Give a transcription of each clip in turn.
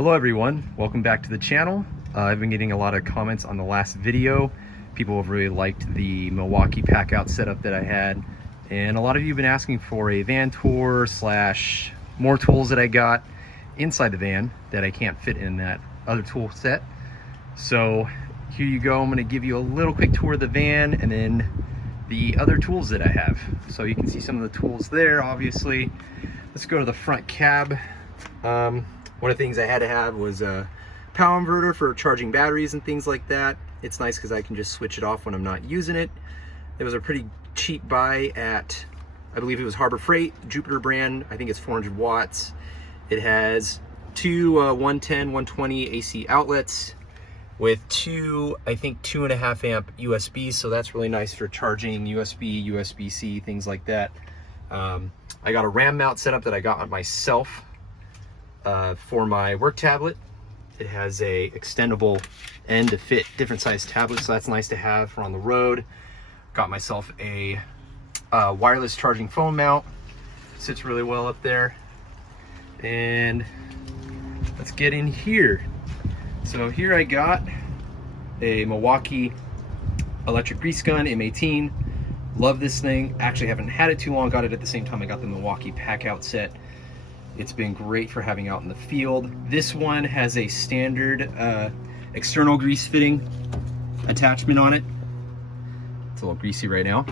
Hello everyone, welcome back to the channel. I've been getting a lot of comments on the last video. People have really liked the Milwaukee pack out setup that I had, and a lot of you have been asking for a van tour slash more tools that I got inside the van that I can't fit in that other tool set. So here you go. I'm going to give you a little quick tour of the van and then the other tools that I have. So you can see some of the tools there, obviously. Let's go to the front cab. One of the things I had to have was a power inverter for charging batteries and things like that. It's nice because I can just switch it off when I'm not using it. It was a pretty cheap buy at, I believe it was Harbor Freight, Jupiter brand. I think it's 400 watts. It has two 110, 120 AC outlets with two, I think 2.5 amp USBs. So that's really nice for charging USB, USB-C, things like that. I got a RAM mount setup that I got on myself. For my work tablet. It has a extendable end to fit different size tablets, so that's nice to have for on the road. Got myself a wireless charging phone mount. Sits really well up there. And let's get in here. So here I got a Milwaukee electric grease gun M18. Love this thing. Actually haven't had it too long. Got it at the same time I got the Milwaukee pack out set. It's been great for having out in the field. This one has a standard external grease fitting attachment on it. It's a little greasy right now.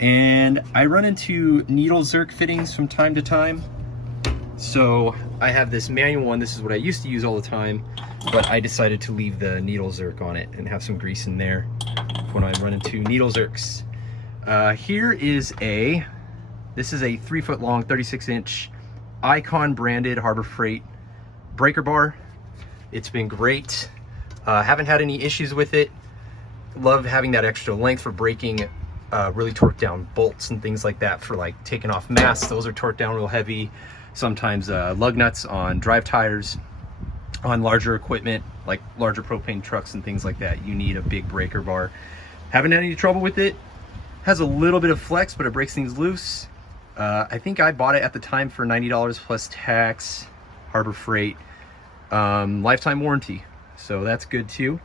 And I run into needle zerk fittings from time to time. So I have this manual one. This is what I used to use all the time, but I decided to leave the needle zerk on it and have some grease in there when I run into needle zerks. Here is this is a 3 foot long, 36 inch Icon branded Harbor Freight breaker bar. It's been great. Haven't had any issues with it. Love having that extra length for breaking really torqued down bolts and things like that, for like taking off masts. Those are torqued down real heavy. Sometimes lug nuts on drive tires, on larger equipment like larger propane trucks and things like that, you need a big breaker bar. Haven't had any trouble with it. Has a little bit of flex, but it breaks things loose. I think I bought it at the time for $90 plus tax, Harbor Freight, lifetime warranty. So that's good too.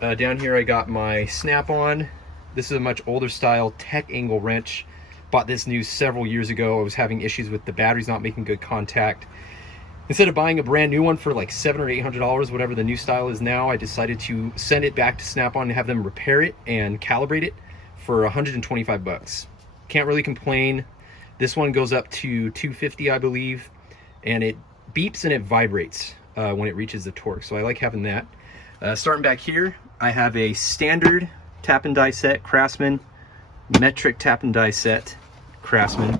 Down here I got my snap-on. This is a much older style tech angle wrench. Bought this new several years ago. I was having issues with the batteries not making good contact. Instead of buying a brand new one for like $700 or $800, whatever the new style is now, I decided to send it back to Snap-on and have them repair it and calibrate it for 125 bucks. Can't really complain. This one goes up to 250, I believe, and it beeps and it vibrates when it reaches the torque. So I like having that. Starting back here, I have a standard tap and die set, Craftsman, metric tap and die set, Craftsman,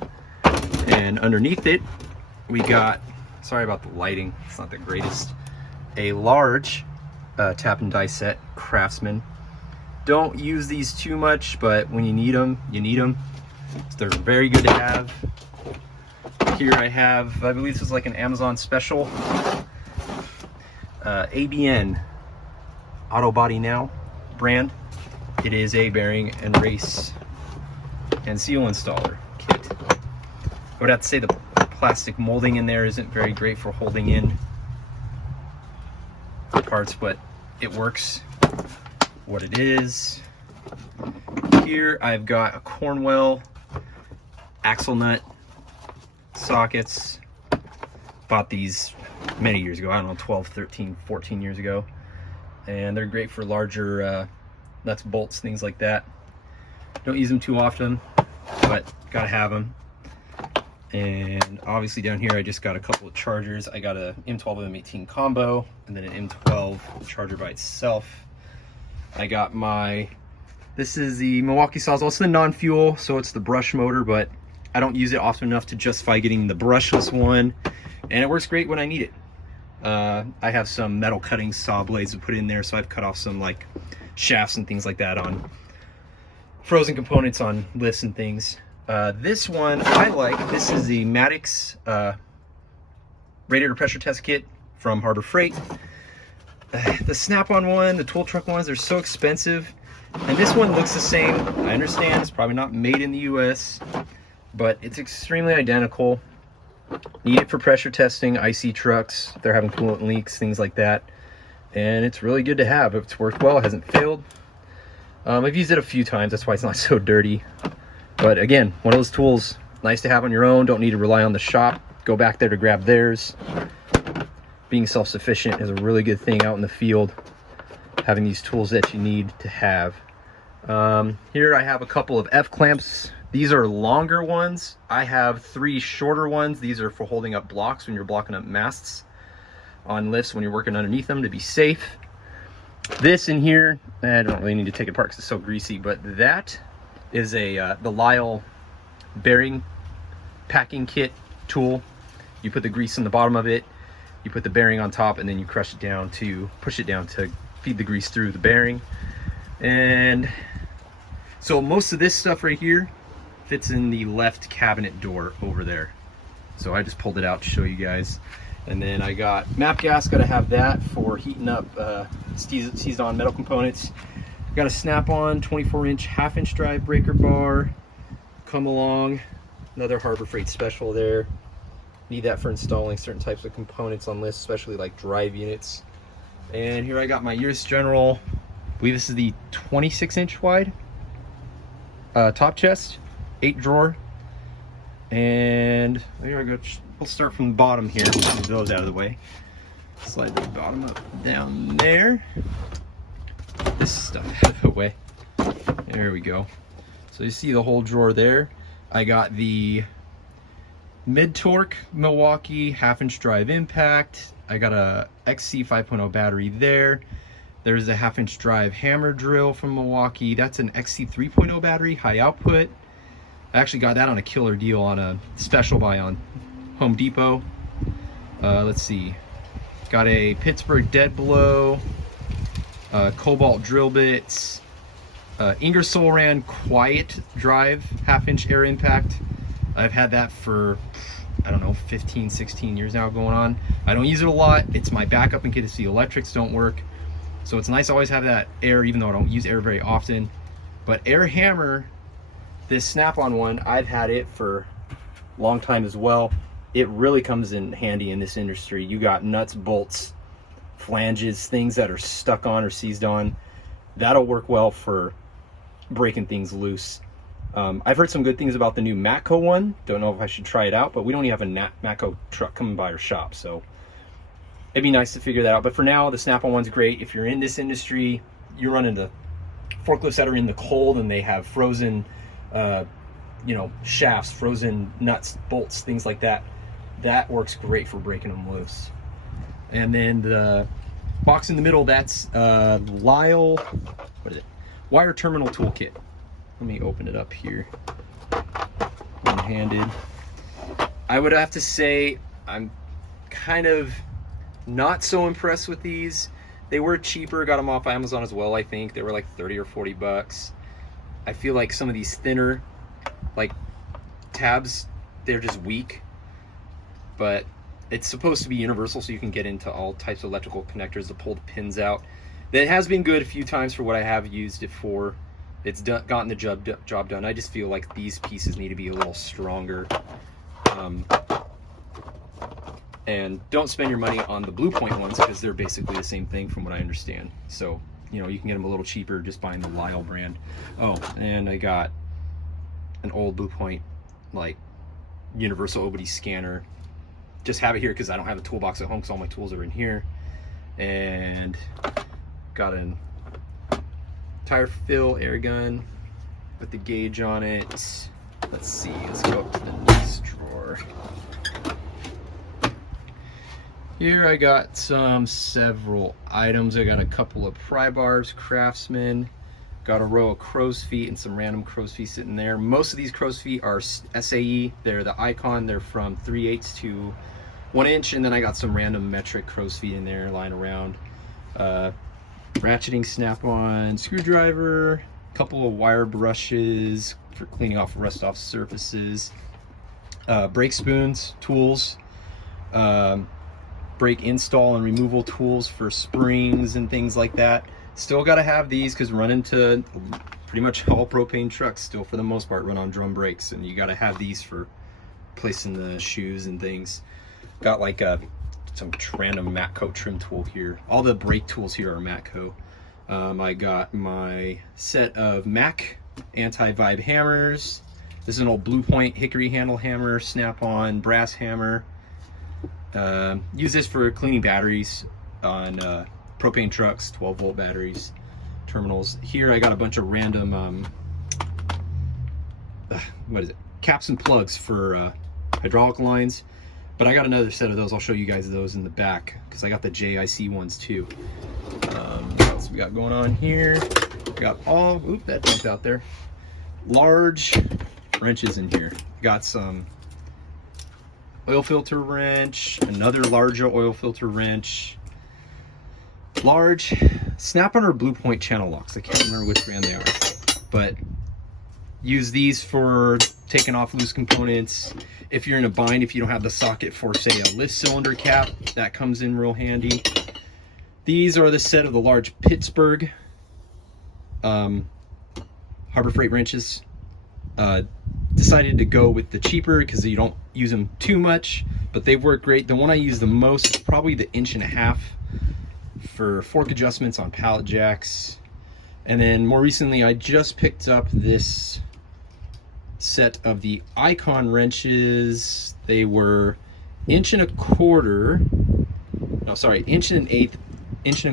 and underneath it, we got, sorry about the lighting, it's not the greatest, a large tap and die set, Craftsman. Don't use these too much, but when you need them, you need them. So they're very good to have. Here I have, I believe this is like an Amazon special, ABN, Auto Body Now brand. It is a bearing and race and seal installer kit. I would have to say the plastic molding in there isn't very great for holding in parts, but it works what it is. Here I've got a Cornwell axle nut sockets. Bought these many years ago, I don't know, 12, 13, 14 years ago. And they're great for larger nuts, bolts, things like that. Don't use them too often, but gotta have them. And obviously down here I just got a couple of chargers. I got a M12 and M18 combo, and then an M12 charger by itself. I got this is the Milwaukee Sawzall. It's the non-fuel, so it's the brush motor, but I don't use it often enough to justify getting the brushless one, and it works great when I need it. I have some metal cutting saw blades to put in there, so I've cut off some like shafts and things like that on frozen components on lifts and things. This one I like. This is the Maddox radiator pressure test kit from Harbor Freight. The Snap-on one, the tool truck ones, they're so expensive. And this one looks the same. I understand it's probably not made in the US, but it's extremely identical. Need it for pressure testing, IC trucks, if they're having coolant leaks, things like that. And it's really good to have. It's worked well, it hasn't failed. I've used it a few times, that's why it's not so dirty. But again, one of those tools, nice to have on your own, don't need to rely on the shop. Go back there to grab theirs. Being self-sufficient is a really good thing out in the field. Having these tools that you need to have. Here I have a couple of F-clamps. These are longer ones. I have 3 shorter ones. These are for holding up blocks when you're blocking up masts on lifts when you're working underneath them to be safe. This in here, I don't really need to take it apart because it's so greasy, but that is the Lyle bearing packing kit tool. You put the grease in the bottom of it, you put the bearing on top, and then you crush it down to push it down to feed the grease through the bearing. And so most of this stuff right here fits in the left cabinet door over there. So I just pulled it out to show you guys. And then I got MAP gas, gotta have that for heating up seized on metal components. Got a snap-on 24-inch half-inch drive breaker bar. Come along, another Harbor Freight special there. Need that for installing certain types of components on lifts, especially like drive units. And here I got my US General, I believe this is the 26-inch wide top chest, 8 drawer. And there I go. We'll start from the bottom here. Move those out of the way. Slide the bottom up down there. This stuff out of the way. There we go. So you see the whole drawer there. I got the mid-torque Milwaukee half-inch drive impact. I got a XC 5.0 battery there. There's a half-inch drive hammer drill from Milwaukee. That's an XC 3.0 battery, high output. I actually got that on a killer deal on a special buy on Home Depot. Let's see. Got a Pittsburgh dead blow, Cobalt drill bits, Ingersoll Rand quiet drive half-inch air impact. I've had that for, I don't know, 15, 16 years now going on. I don't use it a lot. It's my backup in case the electrics don't work. So it's nice to always have that air, even though I don't use air very often. But air hammer, this snap-on one, I've had it for a long time as well. It really comes in handy in this industry. You got nuts, bolts, flanges, things that are stuck on or seized on. That'll work well for breaking things loose. I've heard some good things about the new Matco one. Don't know if I should try it out, but we don't even have a Matco truck coming by our shop, so it'd be nice to figure that out. But for now, the Snap-on one's great. If you're in this industry, you run into forklifts that are in the cold and they have frozen shafts, frozen nuts, bolts, things like that. That works great for breaking them loose. And then the box in the middle, that's Lyle, what is it? Wire terminal toolkit. Let me open it up here. One-handed. I would have to say I'm kind of not so impressed with these. They were cheaper, got them off Amazon as well, I think. They were like 30 or 40 bucks. I feel like some of these thinner, like tabs, they're just weak. But it's supposed to be universal, so you can get into all types of electrical connectors to pull the pins out. It has been good a few times for what I have used it for. It's gotten the job done. I just feel like these pieces need to be a little stronger. And don't spend your money on the Blue Point ones because they're basically the same thing from what I understand. So, you can get them a little cheaper just buying the Lyle brand. Oh, and I got an old Blue Point, like, universal OBD scanner. Just have it here because I don't have a toolbox at home because all my tools are in here. And got an tire fill air gun with the gauge on it. Let's see, let's go up to the next drawer. Here I got several items. I got a couple of pry bars, Craftsman. Got a row of crow's feet and some random crow's feet sitting there. Most of these crow's feet are SAE. They're the Icon. They're from 3/8 to 1 inch. And then I got some random metric crow's feet in there lying around. Ratcheting snap-on screwdriver. A couple of wire brushes for cleaning off rust off surfaces. Brake spoons, tools. Brake install and removal tools for springs and things like that. Still got to have these because running to pretty much all propane trucks still for the most part run on drum brakes, and you got to have these for placing the shoes and things. Got like some random Matco trim tool here. All the brake tools here are Matco. I got my set of Mac anti-vibe hammers. This is an old Blue Point hickory handle hammer, snap-on brass hammer. Use this for cleaning batteries on propane trucks, 12-volt batteries, terminals. Here I got a bunch of random, what is it? Caps and plugs for hydraulic lines. But I got another set of those. I'll show you guys those in the back because I got the JIC ones too. What else we got going on here? We got all, oop, that jumped out there. Large wrenches in here. Got some oil filter wrench, another larger oil filter wrench, large snap-on or Blue Point channel locks. I can't remember which brand they are, but use these for taking off loose components. If you're in a bind, if you don't have the socket for, say, a lift cylinder cap, that comes in real handy. These are the set of the large Pittsburgh Harbor Freight wrenches. Decided to go with the cheaper because you don't use them too much, but they work great. The one I use the most is probably the 1.5 inch for fork adjustments on pallet jacks. And then more recently, I just picked up this set of the Icon wrenches. They were 1.25 inch, no, sorry, 1.125 inch,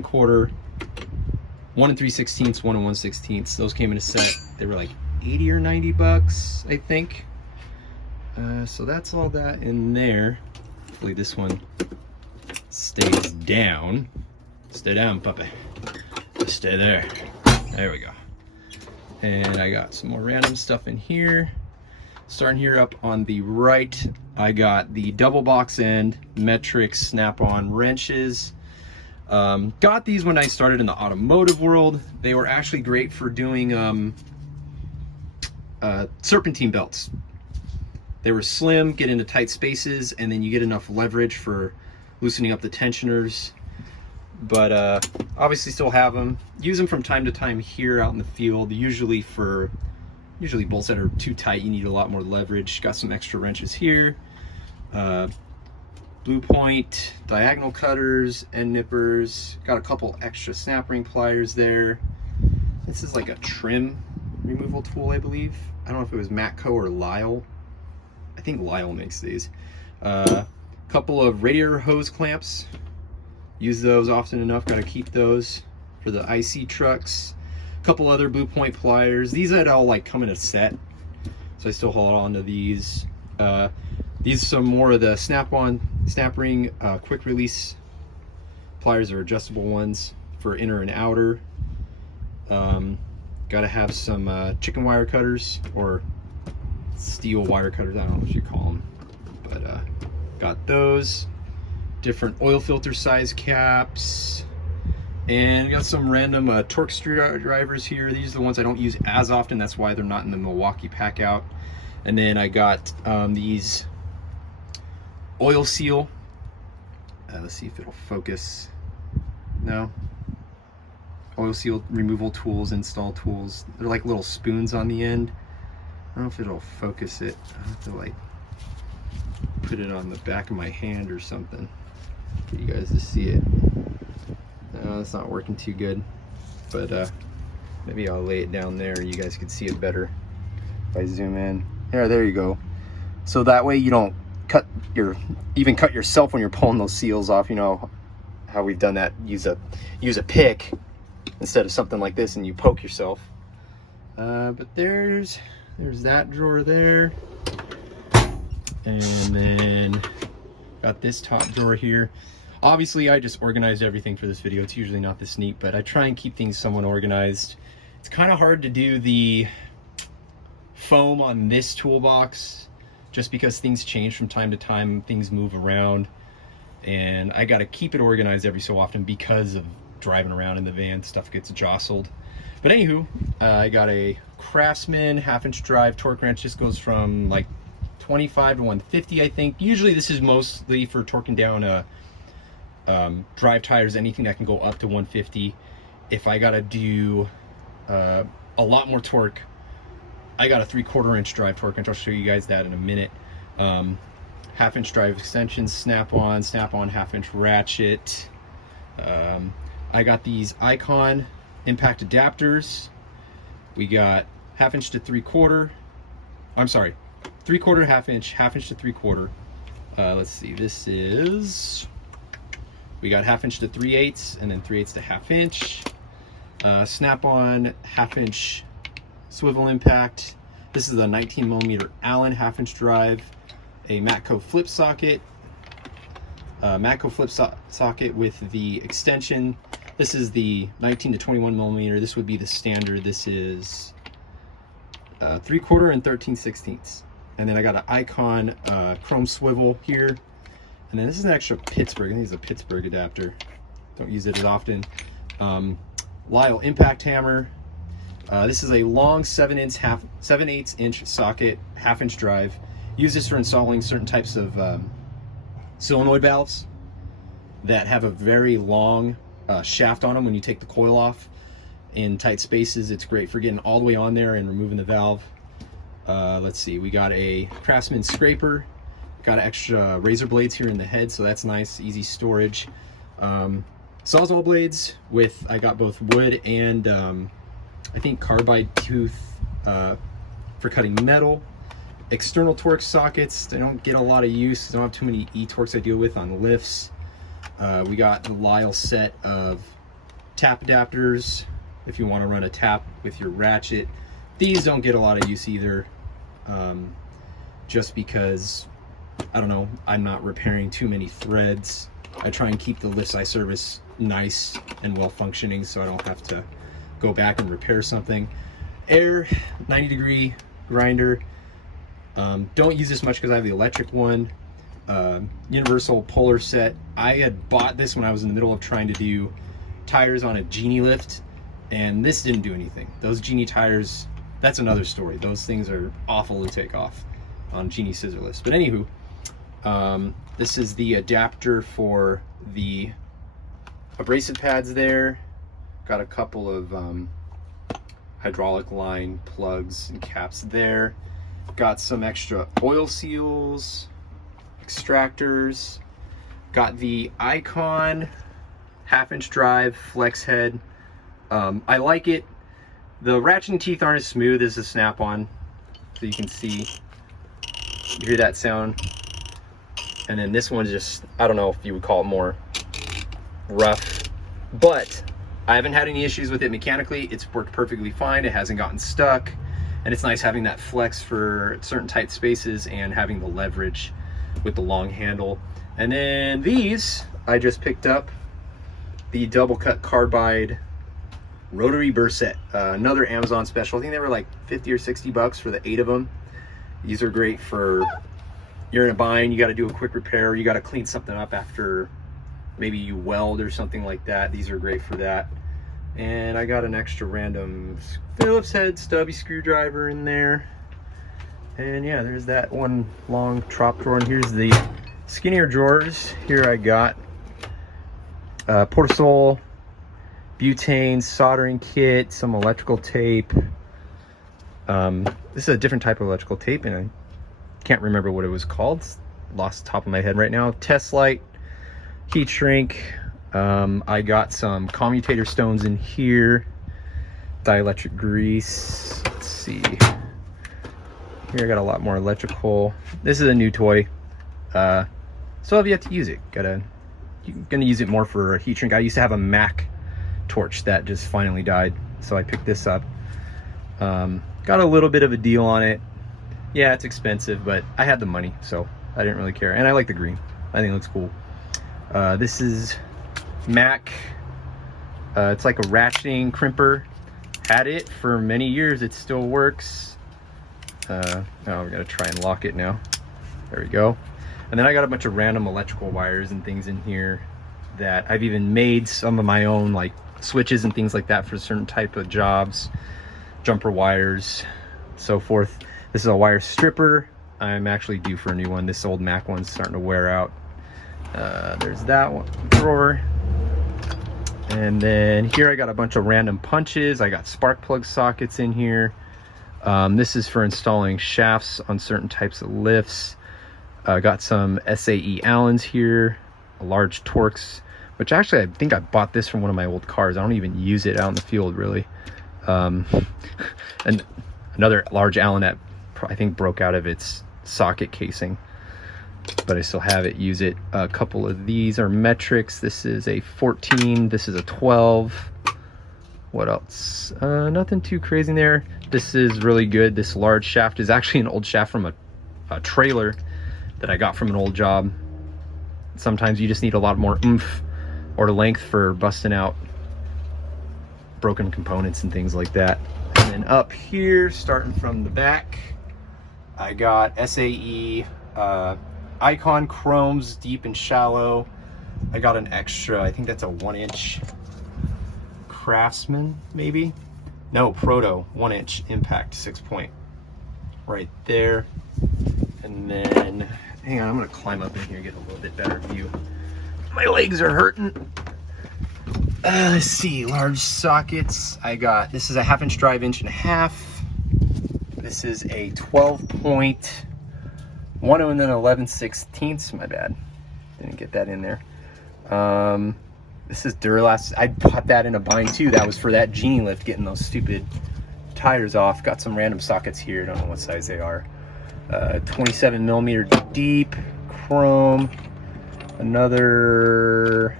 1 3/16, 1 1/16. Those came in a set. They were like 80 or 90 bucks, I think. So that's all that in there. Hopefully this one stays down. Stay down, puppy. Just stay there. There we go. And I got some more random stuff in here. Starting here up on the right, I got the double box end metric snap-on wrenches. Got these when I started in the automotive world. They were actually great for doing serpentine belts. They were slim, get into tight spaces, and then you get enough leverage for loosening up the tensioners. But obviously still have them. Use them from time to time here out in the field, usually bolts that are too tight, you need a lot more leverage. Got some extra wrenches here. Blue Point diagonal cutters, end nippers. Got a couple extra snap ring pliers there. This is like a trim removal tool, I believe. I don't know if it was Matco or Lyle. I think Lyle makes these. Couple of radiator hose clamps. Use those often enough, gotta keep those for the IC trucks. A couple other Blue Point pliers. These had all like come in a set, so I still hold on to these. These are some more of the snap ring quick release pliers, are adjustable ones for inner and outer. Gotta have some chicken wire cutters or steel wire cutters, I don't know what you call them, but got those. Different oil filter size caps, and got some random torque screwdrivers here. These are the ones I don't use as often, that's why they're not in the Milwaukee pack out. And then I got these oil seal, let's see if it'll focus. No, oil seal removal tools, install tools. They're like little spoons on the end. I don't know if it'll focus it. I have to like put it on the back of my hand or something for you guys to see it. No, it's not working too good, but maybe I'll lay it down there. You guys can see it better if I zoom in. There you go. So that way you don't cut yourself when you're pulling those seals off. You know how we've done that. Use a pick instead of something like this, and you poke yourself. But there's that drawer there, and then got this top drawer here. Obviously I just organized everything for this video. It's usually not this neat, but I try and keep things somewhat organized. It's kind of hard to do the foam on this toolbox just because things change from time to time, things move around, and I got to keep it organized every so often because of driving around in the van, stuff gets jostled. But anywho, I got a Craftsman 1/2 inch drive torque wrench. This goes from like 25 to 150, I think. Usually this is mostly for torquing down drive tires, anything that can go up to 150. If I gotta do a lot more torque, I got a 3/4 inch drive torque wrench. I'll show you guys that in a minute. half-inch drive extensions, snap-on, half-inch ratchet. I got these Icon impact adapters. We got half-inch to 3/4. I'm sorry, 3/4, half-inch to 3/4. Let's see, this is, we got half-inch to 3/8 and then 3/8 to half-inch. Snap-on half-inch swivel impact. This is a 19mm Allen half-inch drive, a Matco flip socket, socket with the extension. This is the 19 to 21mm. This would be the standard. This is 3/4 and 13/16. And then I got an Icon chrome swivel here. And then this is an extra Pittsburgh. I think it's a Pittsburgh adapter. Don't use it as often. Lyle impact hammer. This is a long 7/8 inch socket, half-inch drive. Use this for installing certain types of solenoid valves that have a very long shaft on them when you take the coil off in tight spaces. It's great for getting all the way on there and removing the valve. Let's see, we got a Craftsman scraper, got extra razor blades here in the head, so that's nice, easy storage. Sawzall blades with, I got both wood and I think carbide tooth for cutting metal. External Torx sockets, they don't get a lot of use. I don't have too many E-Torx I deal with on lifts. We got the Lyle set of tap adapters if you want to run a tap with your ratchet. These don't get a lot of use either, just because, I don't know, I'm not repairing too many threads. I try and keep the lifts I service nice and well functioning so I don't have to go back and repair something. Air 90-degree grinder. Don't use this much because I have the electric one. Universal Polar set. I had bought this when I was in the middle of trying to do tires on a Genie lift, and this didn't do anything. Those Genie tires, that's another story. Those things are awful to take off on Genie scissor lifts. But anywho, this is the adapter for the abrasive pads there. Got a couple of hydraulic line plugs and caps there. Got some extra oil seals, extractors. Got the Icon half-inch drive flex head. I like it. The ratcheting teeth aren't as smooth as the snap-on, so you can see, you hear that sound. And then this one's just, I don't know if you would call it more rough, but I haven't had any issues with it mechanically. It's worked perfectly fine. It hasn't gotten stuck. And it's nice having that flex for certain tight spaces and having the leverage with the long handle. And then these, I just picked up the double cut carbide rotary burr set. Another Amazon special. I think they were like 50 or 60 bucks for the 8 of them. These are great for, you're in a bind, you got to do a quick repair, you got to clean something up after maybe you weld or something like that. These are great for that. And I got an extra random Phillips head stubby screwdriver in there. And yeah, there's that one long trop drawer. And here's the skinnier drawers. Here I got Portasol, butane, soldering kit, some electrical tape. This is a different type of electrical tape, and I can't remember what it was called. It's lost the top of my head right now. Test light, heat shrink. I got some commutator stones in here, dielectric grease. Let's see. Here I got a lot more electrical. This is a new toy. Still have yet to use it. You're gonna use it more for a heat shrink. I used to have a Mac torch that just finally died, so I picked this up. Got a little bit of a deal on it. Yeah, it's expensive, but I had the money, so I didn't really care. And I like the green. I think it looks cool. This is Mac. It's like a ratcheting crimper. Had it for many years. It still works. Oh, we're gonna try and lock it now. There we go. And then I got a bunch of random electrical wires and things in here that I've even made some of my own, like switches and things like that for certain type of jobs, jumper wires, so forth. This is a wire stripper. I'm actually due for a new one. This old Mac one's starting to wear out. There's that one drawer. And then here I got a bunch of random punches. I got spark plug sockets in here. This is for installing shafts on certain types of lifts. Got some SAE Allens here, a large Torx, which actually I think I bought this from one of my old cars. I don't even use it out in the field really. And another large Allen that I think broke out of its socket casing, but I still have it, use it. A couple of these are metrics. This is a 14, this is a 12. What else? Nothing too crazy in there. This is really good. This large shaft is actually an old shaft from a trailer that I got from an old job. Sometimes you just need a lot more oomph or length for busting out broken components and things like that. And then up here, starting from the back, I got SAE Icon chromes, deep and shallow. I got an extra, I think that's a 1-inch Craftsman, maybe? No, Proto 1-inch impact 6-point right there. And then, hang on, I'm gonna climb up in here, get a little bit better view. My legs are hurting. Let's see, large sockets. I got, this is a 1/2 inch drive, 1.5 inch. This is a 12-point, 1 and then 11/16, my bad. Didn't get that in there. This is Duralast. I bought that in a bind too. That was for that Genie lift, getting those stupid tires off. Got some random sockets here. Don't know what size they are. 27mm deep chrome. Another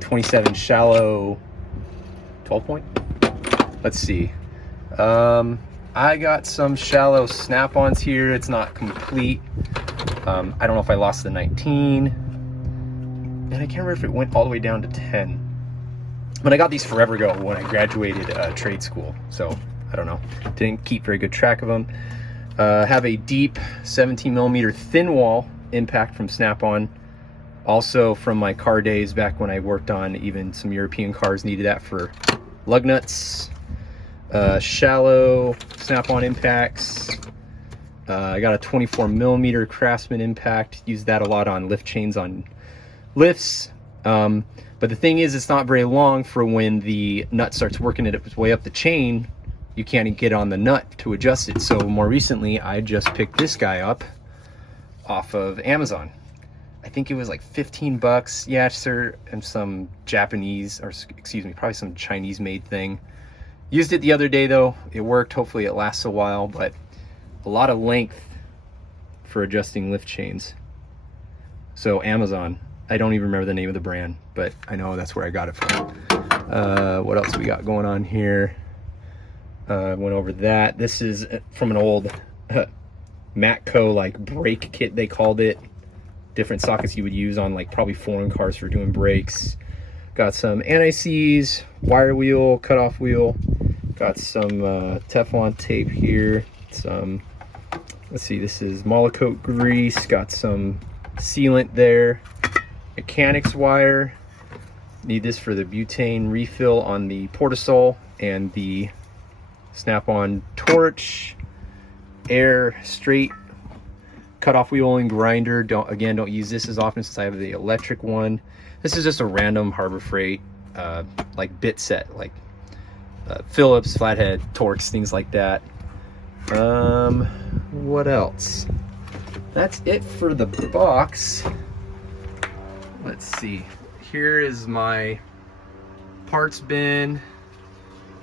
27 shallow 12-point. Let's see. I got some shallow snap-ons here. It's not complete. I don't know if I lost the 19. And I can't remember if it went all the way down to 10. But I got these forever ago when I graduated trade school. So I don't know. Didn't keep very good track of them. Have a deep 17mm thin wall impact from Snap-on. Also from my car days back when I worked on even some European cars, needed that for lug nuts. Shallow Snap-on impacts. I got a 24mm Craftsman impact. Used that a lot on lift chains on lifts. But the thing is, it's not very long for when the nut starts working its way up the chain. You can't get on the nut to adjust it. So more recently, I just picked this guy up off of Amazon. I think it was like 15 bucks. Yeah, sir. And some Japanese, or excuse me, probably some Chinese made thing. Used it the other day though. It worked. Hopefully it lasts a while, but a lot of length for adjusting lift chains. So Amazon. I don't even remember the name of the brand, but I know that's where I got it from. What else we got going on here? Went over that. This is from an old Matco like brake kit, they called it. Different sockets you would use on like probably foreign cars for doing brakes. Got some anti-seize, wire wheel, cutoff wheel. Got some Teflon tape here. Some, let's see, this is Monocoat grease. Got some sealant there. Mechanics wire. Need this for the butane refill on the Portasol and the Snap-on torch. Air straight cutoff wheel and grinder. Don't use this as often since I have the electric one. This is just a random Harbor Freight like bit set, like Phillips, flathead, Torx, things like that. What else? That's it for the box. Let's see. Here is my parts bin.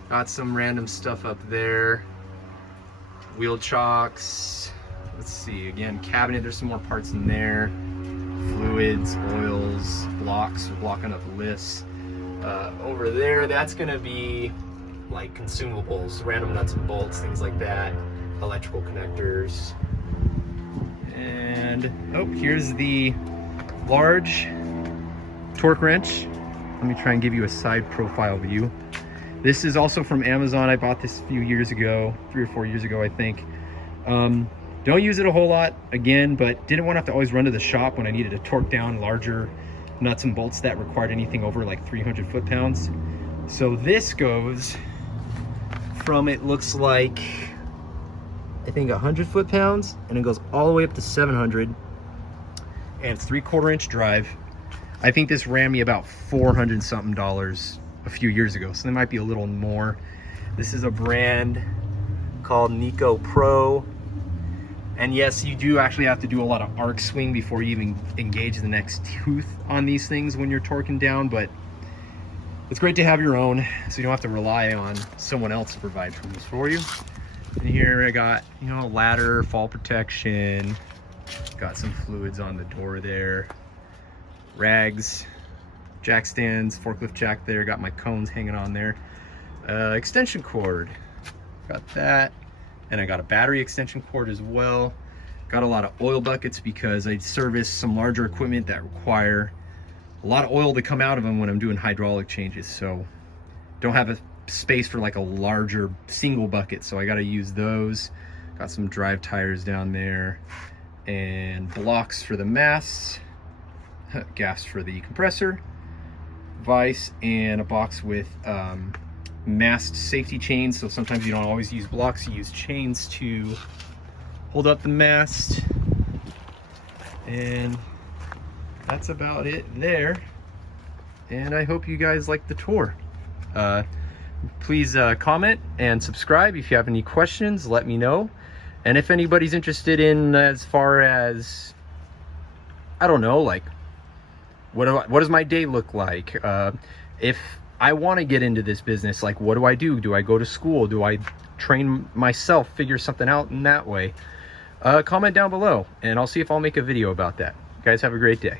Got some random stuff up there. Wheel chocks. Let's see, again, cabinet, there's some more parts in there. Fluids, oils, blocks, blocking up lifts. Over there, that's gonna be like consumables, random nuts and bolts, things like that. Electrical connectors. And, oh, here's the large torque wrench. Let me try and give you a side profile view. This is also from Amazon. I bought this a few years ago, 3 or 4 years ago, I think. Don't use it a whole lot, again, but didn't want to have to always run to the shop when I needed to torque down larger nuts and bolts that required anything over like 300 foot-pounds. So this goes from, it looks like, I think 100 foot-pounds, and it goes all the way up to 700. And it's 3/4 inch drive. I think this ran me about $400 something a few years ago, so there might be a little more. This is a brand called Nico Pro, And yes, you do actually have to do a lot of arc swing before you even engage the next tooth on these things when you're torquing down, but it's great to have your own so you don't have to rely on someone else to provide tools for you. And here I got, you know, ladder, fall protection, got some fluids on the door there, rags, jack stands, forklift jack there, got my cones hanging on there, extension cord, got that. And I got a battery extension cord as well. Got a lot of oil buckets because I service some larger equipment that require a lot of oil to come out of them when I'm doing hydraulic changes. So don't have a space for like a larger single bucket, so I got to use those. Got some drive tires down there and blocks for the masts, gas for the compressor, vise, and a box with mast safety chains. So sometimes you don't always use blocks, you use chains to hold up the mast. And that's about it there. And I hope you guys like the tour. Please comment and subscribe. If you have any questions, let me know. And if anybody's interested in, as far as, I don't know, like what does my day look like, if I want to get into this business, like what do I do? Do I go to school? Do I train myself, figure something out in that way? Comment down below and I'll see if I'll make a video about that. You guys have a great day.